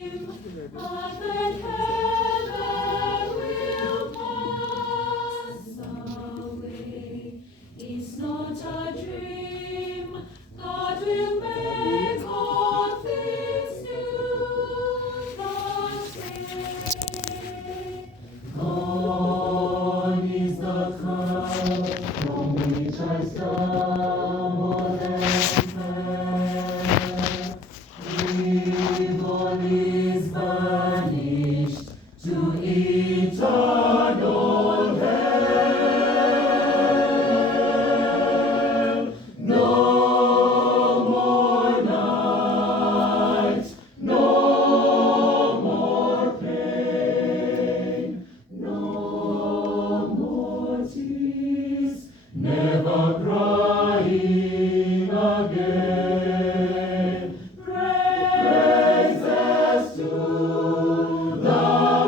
But then heaven will pass away. It's not a dream. God will make all things new. Thus say, gone is the cloud from which I stumbled and fell. Evil is banished to eternal hell. No more night, no more pain, no more tears, never crying again. Praises to the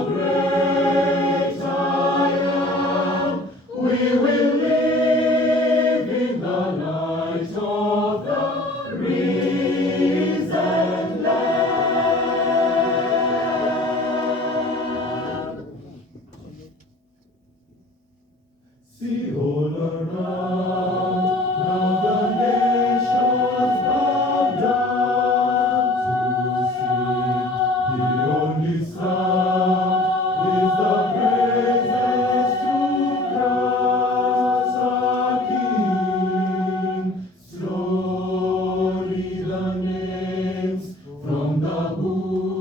great I am. We will live in the light of the risen Lamb. See all around, now the nations bow down to see. The only sound is the praises to Christ our King. Slowly the names from the book